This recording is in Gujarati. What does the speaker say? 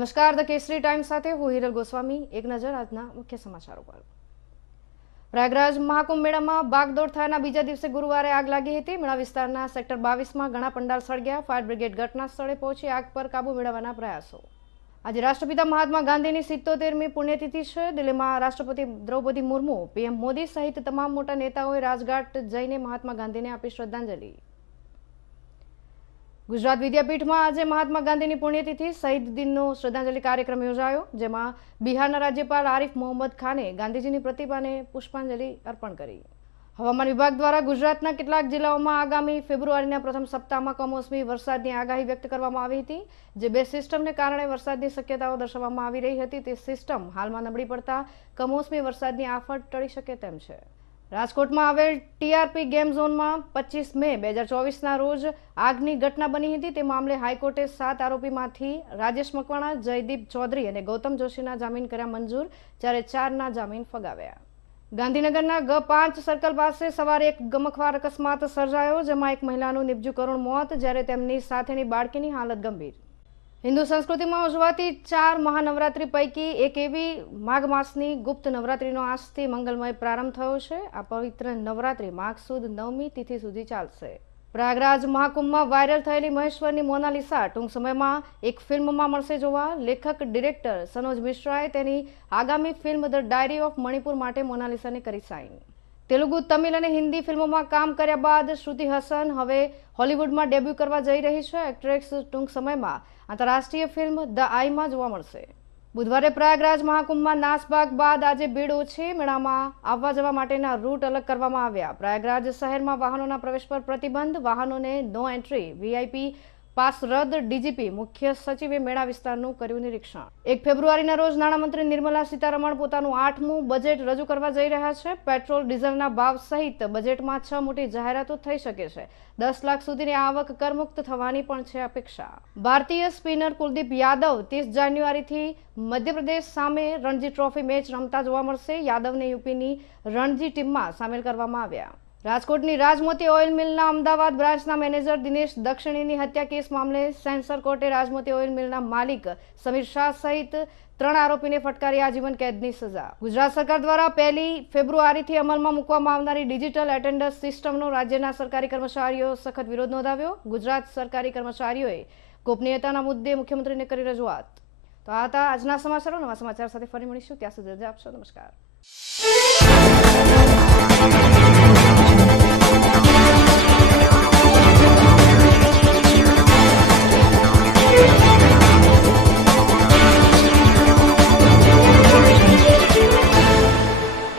નમસ્કાર, ધ કેસરી ટાઈમ સાથે હું હિરલ ગોસ્વામી. એક નજર આજના મુખ્ય સમાચારો પર. પ્રયાગરાજ મહાકુંભ મેળામાં બાગદોડ થયાના બીજા દિવસે ગુરુવારે આગ લાગી હતી. મેળા વિસ્તારના સેક્ટર બાવીસમાં ઘણા પંડાલ સળગ્યા ફાયર બ્રિગેડ ઘટના સ્થળે પહોંચી આગ પર કાબુ મેળવવાના પ્રયાસો. આજે રાષ્ટ્રપિતા મહાત્મા ગાંધીની સિત્તોતેરમી પુણ્યતિથિ છે. દિલ્હીમાં રાષ્ટ્રપતિ દ્રૌપદી મુર્મુ, પીએમ મોદી સહિત તમામ મોટા નેતાઓએ રાજઘાટ જઈને મહાત્મા ગાંધીને આપી શ્રદ્ધાંજલિ. ગુજરાત વિદ્યાપીઠમાં આજે મહાત્મા ગાંધીની પુણ્યતિથિ, શહીદ દિનનો શ્રદ્ધાંજલિ કાર્યક્રમ યોજાયો, જેમાં બિહારના રાજ્યપાલ આરિફ મોહમ્મદ ખાને ગાંધીજીની પ્રતિમાને પુષ્પાંજલિ અર્પણ કરી. હવામાન વિભાગ દ્વારા ગુજરાતના કેટલાક જિલ્લાઓમાં આગામી ફેબ્રુઆરીના પ્રથમ સપ્તાહમાં કમોસમી વરસાદની આગાહી વ્યક્ત કરવામાં આવી હતી, જે બે સિસ્ટમને કારણે વરસાદની શક્યતાઓ દર્શાવવામાં આવી રહી હતી. તે સિસ્ટમ હાલમાં નબળી પડતા કમોસમી વરસાદની આફત ટળી શકે તેમ છે. રાજકોટમાં આવેલ ટીઆરપી ગેમ ઝોનમાં પચીસ મે બે હજાર ચોવીસના રોજ આગની ઘટના બની હતી. તે મામલે હાઈકોર્ટે સાત આરોપીમાંથી રાજેશ મકવાણા, જયદીપ ચૌધરી અને ગૌતમ જોશીના જામીન કર્યા મંજૂર, જ્યારે ચારના જામીન ફગાવ્યા. ગાંધીનગરના ગ પાંચ સર્કલ પાસે સવારે એક ગમખવાર અકસ્માત સર્જાયો, જેમાં એક મહિલાનું નિપજુ મોત, જ્યારે તેમની સાથેની બાળકીની હાલત ગંભીર. હિન્દુ સંસ્કૃતિમાં ઉજવાતી ચાર મહાનવરાત્રિ પૈકી એક એવી માઘ માસની ગુપ્ત નવરાત્રિનો આજથી મંગલમય પ્રારંભ થયો છે. આ પવિત્ર નવરાત્રિ માઘ સુદ નવમી તિથિ સુધી ચાલશે. પ્રયાગરાજ મહાકુંભમાં વાયરલ થયેલી મહેશ્વરની મોનાલિસા ટૂંક સમયમાં એક ફિલ્મમાં મળશે જોવા. લેખક, ડિરેક્ટર સનોજ મિશ્રાએ તેની આગામી film the diary of Manipur માટે મોનાલિસાને કરી સાઇન. તેલુગુ, તમિલ અને હિન્દી ફિલ્મોમાં કામ કર્યા બાદ શ્રુતિ હસન હવે હોલિવૂડમાં ડેબ્યુ કરવા જઈ રહી છે. એક્ટ્રેસ ટૂંક સમયમાં આંતરરાષ્ટ્રીય ફિલ્મ ધ આઈમાં જોવા મળશે. બુધવારે પ્રયાગરાજ મહાકુંભમાં નાસભાગ બાદ આજે ભીડ ઓછી, મેળામાં આવવા જવા માટેના રૂટ અલગ કરવામાં આવ્યા. પ્રયાગરાજ શહેરમાં વાહનોના પ્રવેશ પર પ્રતિબંધ, વાહનોને નો એન્ટ્રી, વીઆઈપી પાસ રદ ડીજીપી મુખ્ય સચિવે મેળા વિસ્તારનું કર્યું નિરીક્ષણ. એક ફેબ્રુઆરીના રોજ નાણામંત્રી નિર્મલા સીતારમણ પોતાનું આઠમું બજેટ રજૂ કરવા જઈ રહ્યા છે. પેટ્રોલ, ડીઝલના ભાવ સહિત બજેટમાં છ મોટી જાહેરાતો થઈ શકે છે. દસ લાખ સુધીની આવક કરમુક્ત થવાની પણ છે અપેક્ષા. ભારતીય સ્પિનર કુલદીપ યાદવ ત્રીસ જાન્યુઆરીથી મધ્યપ્રદેશ સામે રણજી ટ્રોફી મેચ રમતા જોવા મળશે. યાદવને યુપીની રણજી ટીમમાં સામેલ કરવામાં આવ્યા. રાજકોટની રાજમોતી ઓઇલ મિલના અમદાવાદ બ્રાન્ચના મેનેજર દિનેશ દક્ષિણીની હત્યા કેસ મામલે સેન્સર કોર્ટે રાજમોતી ઓઇલ મિલના માલિક સમીર શાહ સહિત ત્રણ આરોપીને ફટકારી આજીવન કેદની સજા. ગુજરાત સરકાર દ્વારા પહેલી ફેબ્રુઆરીથી અમલમાં મૂકવામાં આવનારી ડિજિટલ એટેન્ડન્સ સિસ્ટમનો રાજ્યના સરકારી કર્મચારીઓ સખત વિરોધ નોંધાવ્યો. ગુજરાત સરકારી કર્મચારીઓએ ગોપનીયતાના મુદ્દે મુખ્યમંત્રીને કરી રજૂઆત. તો આ હતા આજના સમાચારો. નવા સમાચાર સાથે ફરી મળીશું. ત્યાં સુધી રજા આપશો. નમસ્કાર.